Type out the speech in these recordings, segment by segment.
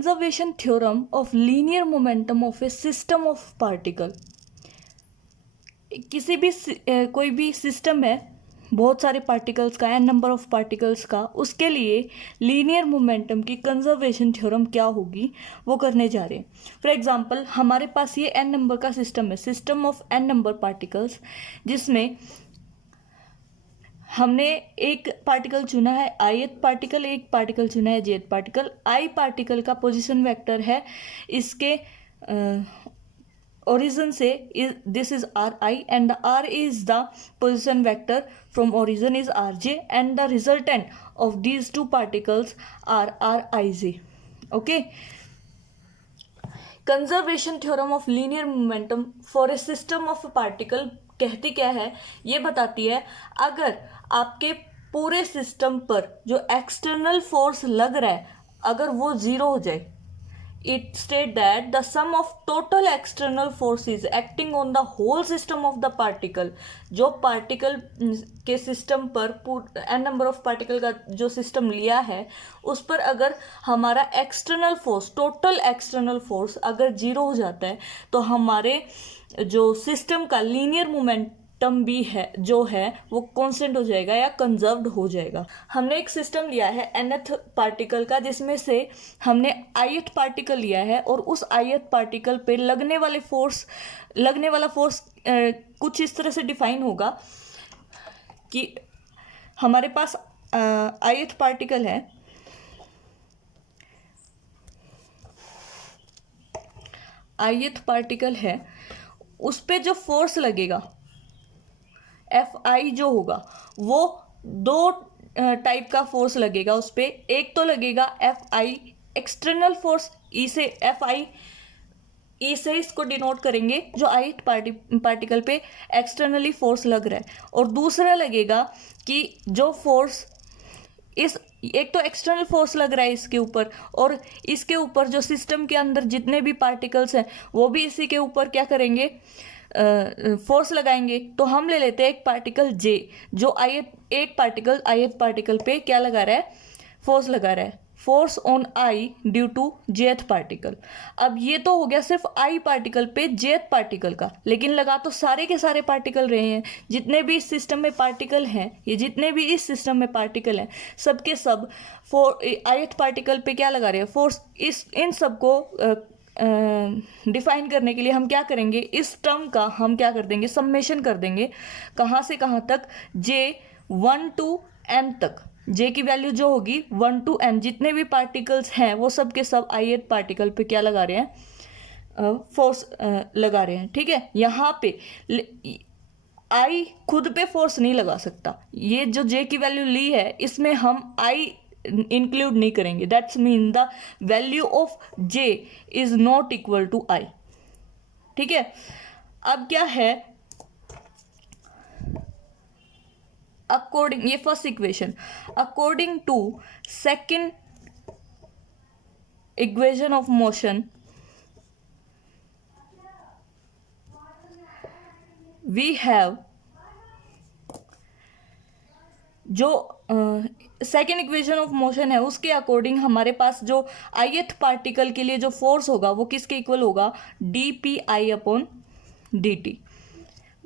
Conservation theorem of linear momentum of A system of particle. किसी भी कोई भी सिस्टम है बहुत सारे पार्टिकल्स का, एन नंबर ऑफ पार्टिकल्स का, उसके लिए लीनियर मोमेंटम की कंजर्वेशन थ्योरम क्या होगी वो करने जा रहे हैं। फॉर एग्जांपल हमारे पास ये एन नंबर का सिस्टम है, system of n number particles, जिसमें हमने एक पार्टिकल चुना है ith पार्टिकल, एक पार्टिकल चुना है jth पार्टिकल। I पार्टिकल का पोजीशन वेक्टर है इसके origin से, this is Ri and the R is the position vector from origin is Rj and the resultant of these two particles are Rij. Okay. Conservation theorem of linear momentum for a system of particle कहती क्या है, ये बताती है अगर आपके पूरे system पर जो एक्सटर्नल फोर्स लग रहा है अगर वो जीरो हो जाए, it state that the sum of total external forces acting on the whole system of the particle, जो पार्टिकल के सिस्टम पर एन नंबर ऑफ पार्टिकल का जो सिस्टम लिया है उस पर अगर हमारा external force, total external force अगर जीरो हो जाता है तो हमारे जो सिस्टम का लीनियर मोमेंटम भी है जो है वो कांस्टेंट हो जाएगा या कंजर्व्ड हो जाएगा। हमने एक सिस्टम लिया है nth पार्टिकल का, जिसमें से हमने ith पार्टिकल लिया है और उस ith पार्टिकल पे लगने वाला फोर्स कुछ इस तरह से डिफाइन होगा कि हमारे पास ith पार्टिकल है, ith पार्टिकल है, उस पे जो फोर्स लगेगा Fi जो होगा वो दो टाइप का फोर्स लगेगा उस पे। एक तो लगेगा Fi एक्सटर्नल फोर्स, ई से Fi, ई से इसको डिनोट करेंगे जो ith पार्टिकल पे एक्सटर्नली फोर्स लग रहा है, और दूसरा लगेगा कि जो फोर्स एक तो एक्सटर्नल फोर्स लग रहा है इसके ऊपर, और इसके ऊपर जो सिस्टम के अंदर जितने भी पार्टिकल्स हैं वो भी इसी के ऊपर क्या करेंगे, फोर्स लगाएंगे। तो हम ले लेते हैं एक पार्टिकल J जो एक पार्टिकल ith पार्टिकल पे क्या लगा रहा है, फोर्स लगा रहा है, force on I due to jth particle. अब ये तो हो गया सिर्फ I पार्टिकल पे jth पार्टिकल का, लेकिन लगा तो सारे के सारे पार्टिकल रहे हैं, जितने भी इस सिस्टम में पार्टिकल हैं, ये जितने भी इस सिस्टम में पार्टिकल हैं सबके सब ith पार्टिकल पे क्या लगा रहे हैं, फोर्स। इन सबको डिफाइन करने के लिए हम क्या करेंगे, इस टर्म का हम क्या कर देंगे, समेशन कर देंगे। कहाँ से कहाँ तक, J 1 to n तक। J की वैल्यू जो होगी 1 to n, जितने भी पार्टिकल्स हैं वो सब के सब ith पार्टिकल पे क्या लगा रहे हैं, फोर्स लगा रहे हैं। ठीक है, यहाँ पे I खुद पे फोर्स नहीं लगा सकता, ये जो J की वैल्यू ली है इसमें हम I इंक्लूड नहीं करेंगे, that's mean the value of J is not equal to I। ठीक है, अब क्या है, अकॉर्डिंग, ये first equation, according to second equation of motion we have, जो सेकेंड इक्वेशन ऑफ मोशन है उसके अकॉर्डिंग हमारे पास जो ith पार्टिकल के लिए जो फोर्स होगा वो किसके इक्वल होगा, dpi अपॉन dt।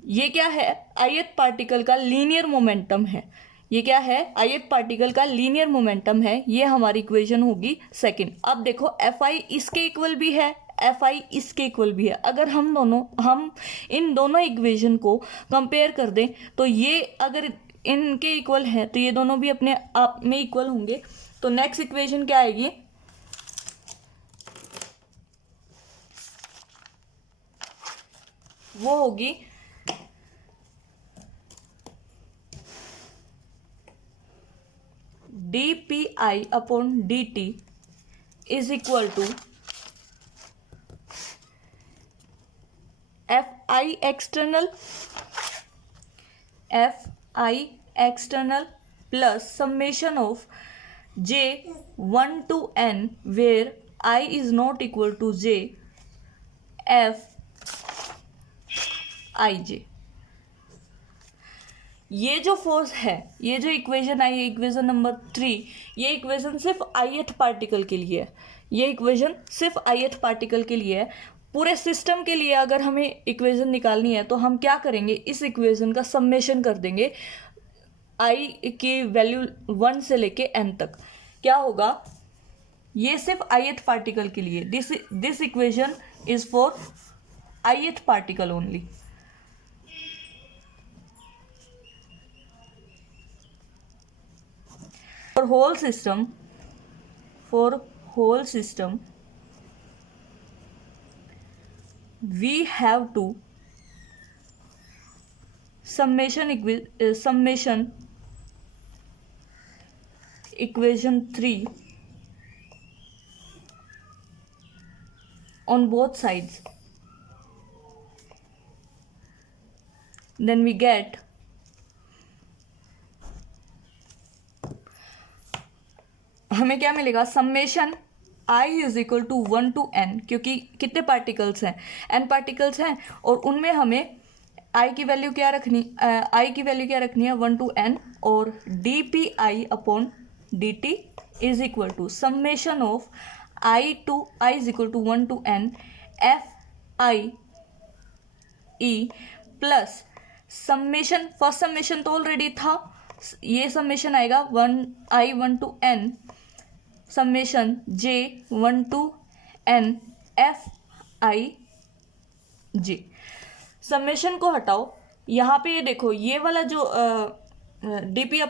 ये क्या है, ith पार्टिकल का लीनियर मोमेंटम है, ये क्या है, ith पार्टिकल का लीनियर मोमेंटम है, ये हमारी इक्वेशन होगी सेकेंड। अब देखो Fi इसके इक्वल भी है, Fi इसके इक्वल भी है। अगर हम इन दोनों इक्वेशन को कंपेयर कर दें तो ये अगर इनके इक्वल है तो ये दोनों भी अपने आप में इक्वल होंगे। तो नेक्स्ट इक्वेशन क्या आएगी, वो होगी dpi upon dt is equal to Fi external plus summation of J 1 to n where I is not equal to J F Ij। ये जो फोर्स है, ये जो इक्वेशन आई है, इक्वेशन नंबर 3, ये इक्वेशन सिर्फ ith पार्टिकल के लिए है। ये इक्वेशन सिर्फ ith पार्टिकल के लिए है। पूरे सिस्टम के लिए अगर हमें इक्वेशन निकालनी है तो हम क्या करेंगे, इस इक्वेशन का समेशन कर देंगे i की वैल्यू 1 से लेके n तक। क्या होगा, ये सिर्फ ith पार्टिकल के लिए, this equation is for ith particle only. For whole system we have to summation equation 3 on both sides, then we get हमें क्या मिलेगा, summation i is equal to 1 to n, क्योंकि कितने पार्टिकल्स हैं, n particles हैं, और उनमें हमें i की वैल्यू क्या रखनी, i की वैल्यू क्या रखनी है 1 to n, और dpi upon dt is equal to summation of i is equal to 1 to n f i e plus summation, first summation तो ऑलरेडी था, ये समेशन आएगा 1 to n summation j 1 to n f i j। Summation को हटाओ, यहाँ पे ये देखो, ये वाला जो dpi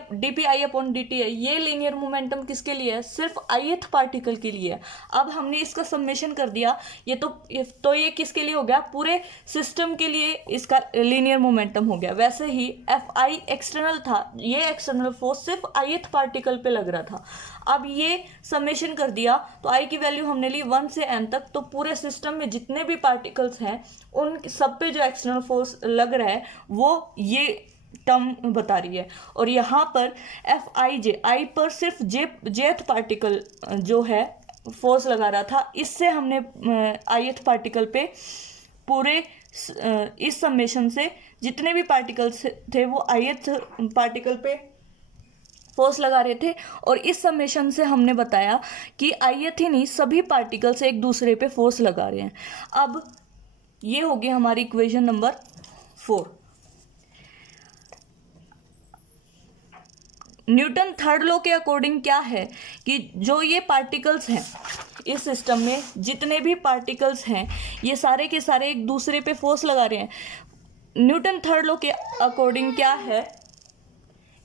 अपॉन dt है, ये लीनियर मोमेंटम किसके लिए है, सिर्फ ith पार्टिकल के लिए है। अब हमने इसका समेशन कर दिया, ये किसके लिए हो गया, पूरे सिस्टम के लिए इसका लीनियर मोमेंटम हो गया। वैसे ही fi एक्सटर्नल था, ये एक्सटर्नल फोर्स सिर्फ ith पार्टिकल पे लग रहा था। अब ये समेशन कर दिया तो i की वैल्यू हमने ली 1 से n तक, तो पूरे सिस्टम में जितने भी पार्टिकल्स हैं उन सब पे जो एक्सटर्नल फोर्स लग रहा है वो ये टर्म बता रही है। और यहाँ पर एफ आई जे, आई पर सिर्फ जेथ पार्टिकल जो है फोर्स लगा रहा था, इससे हमने ith पार्टिकल पे पूरे इस समेशन से जितने भी पार्टिकल्स थे वो ith पार्टिकल पे फोर्स लगा रहे थे, और इस समेशन से हमने बताया कि ith ही नहीं सभी पार्टिकल्स एक दूसरे पे फोर्स लगा रहे हैं। अब ये होगी हमारी equation number 4। Newton third law के अकॉर्डिंग क्या है कि जो ये पार्टिकल्स हैं इस सिस्टम में, जितने भी पार्टिकल्स हैं ये सारे के सारे एक दूसरे पे फोर्स लगा रहे हैं। न्यूटन थर्ड लॉ के अकॉर्डिंग क्या है,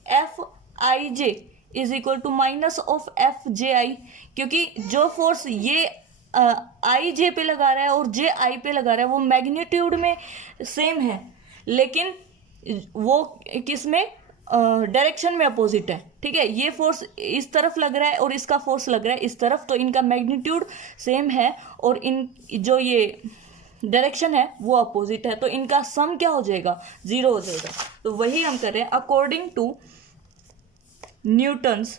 F I J is equal to minus of F J I, क्योंकि जो फोर्स ये आई जे पे लगा रहा है और जे आई पे लगा रहा है वो मैग्नीट्यूड में सेम है, लेकिन वो किस में, डायरेक्शन में अपोजिट है। ठीक है, ये फोर्स इस तरफ लग रहा है और इसका फोर्स लग रहा है इस तरफ, तो इनका मैग्नीट्यूड सेम है और इन जो ये डायरेक्शन है वो अपोजिट है, तो इनका सम क्या हो जाएगा, 0 हो जाएगा। तो वही हम कर रहे हैं according to Newton's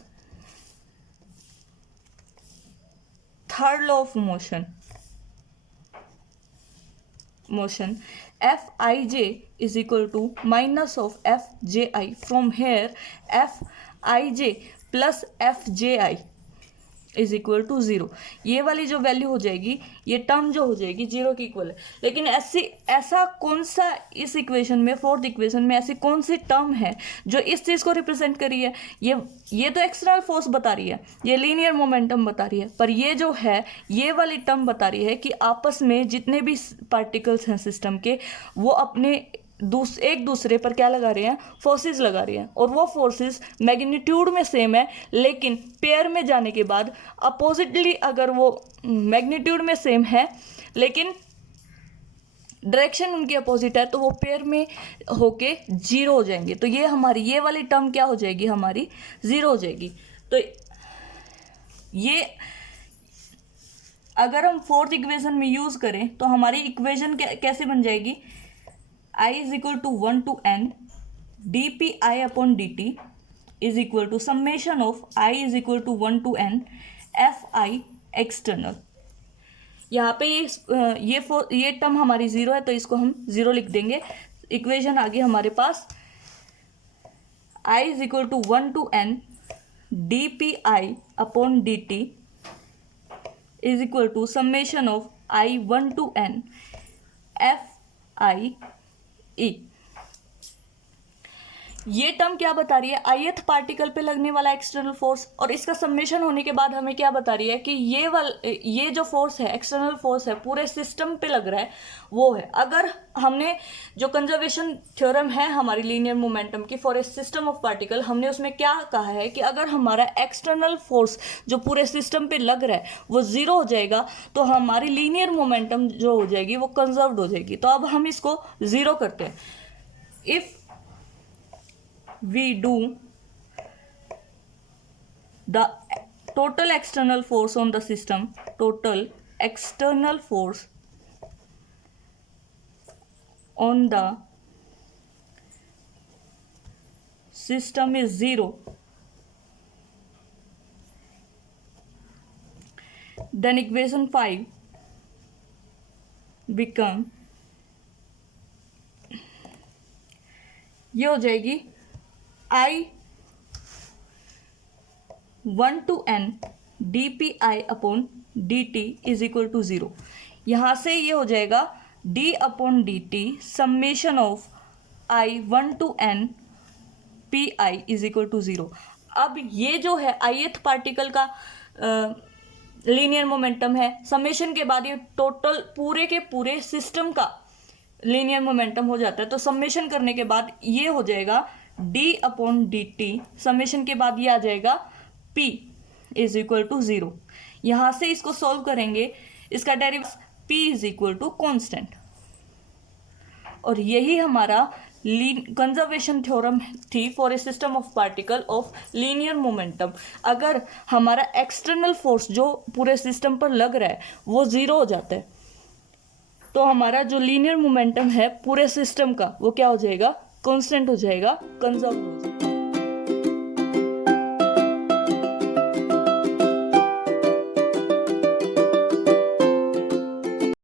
third law of motion F I J is equal to minus of f j i. From here f i j plus f j i is equal to 0। ये वाली जो वैल्यू हो जाएगी, ये term जो हो जाएगी 0 की इक्वल है। लेकिन ऐसा कौन सा इस इक्वेशन में, फोर्थ इक्वेशन में ऐसी कौन सी टर्म है जो इस चीज़ को रिप्रेजेंट करी है, ये तो एक्सटर्नल फोर्स बता रही है, ये लीनियर मोमेंटम बता रही है, पर ये जो है ये वाली टर्म बता रही है कि आपस में जितने भी पार्टिकल्स हैं सिस्टम के वो अपने एक दूसरे पर क्या लगा रहे हैं, फोर्सेस लगा रहे हैं, और वो फोर्सेस मैग्नीट्यूड में सेम है, लेकिन पेयर में जाने के बाद अपोजिटली, अगर वो मैग्नीट्यूड में सेम है लेकिन डायरेक्शन उनकी अपोजिट है तो वो पेयर में होके 0 हो जाएंगे। तो ये हमारी ये वाली टर्म क्या हो जाएगी, हमारी 0 हो जाएगी। तो ये अगर हम फोर्थ इक्वेशन में यूज करें तो हमारी इक्वेशन कैसे बन जाएगी, I is equal to 1 to n dpi upon dt is equal to summation of I is equal to 1 to n fi external। यहाँ पे ये टर्म हमारी 0 है तो इसको हम 0 लिख देंगे। इक्वेशन आ गई हमारे पास I is equal to 1 to n dpi upon dt is equal to summation of I1 to N FIE। ये टर्म क्या बता रही है, ith पार्टिकल पे लगने वाला एक्सटर्नल फोर्स, और इसका समेशन होने के बाद हमें क्या बता रही है कि ये जो फोर्स है, एक्सटर्नल फोर्स है, पूरे सिस्टम पे लग रहा है वो है। अगर हमने जो कंजर्वेशन थ्योरम है हमारी लीनियर मोमेंटम की for a system of particle, हमने उसमें क्या कहा है कि अगर हमारा एक्सटर्नल फोर्स जो पूरे सिस्टम पे लग रहा है वो जीरो हो जाएगा तो हमारी लीनियर मोमेंटम जो हो जाएगी वो कंजर्व्ड हो जाएगी। तो अब हम इसको जीरो करते हैं। If we do the total external force on the system, total external force on the system is 0, then equation 5 become, ये हो जाएगी I1 to N dpi upon dt is equal to 0। यहाँ से ये हो जाएगा d upon dt summation of I1 to N pi is equal to 0। अब ये जो है ith पार्टिकल का लीनियर मोमेंटम है, समेशन के बाद ये टोटल पूरे के पूरे सिस्टम का लीनियर मोमेंटम हो जाता है। तो समेशन करने के बाद ये हो जाएगा d upon D T, summation के बाद ये आ जाएगा p इज इक्वल टू 0। यहाँ से इसको सॉल्व करेंगे, इसका derivative p is equal to constant, और यही हमारा कंजर्वेशन थ्योरम थी for a system of particle of linear momentum. अगर हमारा एक्सटर्नल फोर्स जो पूरे सिस्टम पर लग रहा है वो जीरो हो जाता है तो हमारा जो लीनियर मोमेंटम है पूरे सिस्टम का वो क्या हो जाएगा, कांस्टेंट हो जाएगा, कंजर्व हो जाएगा।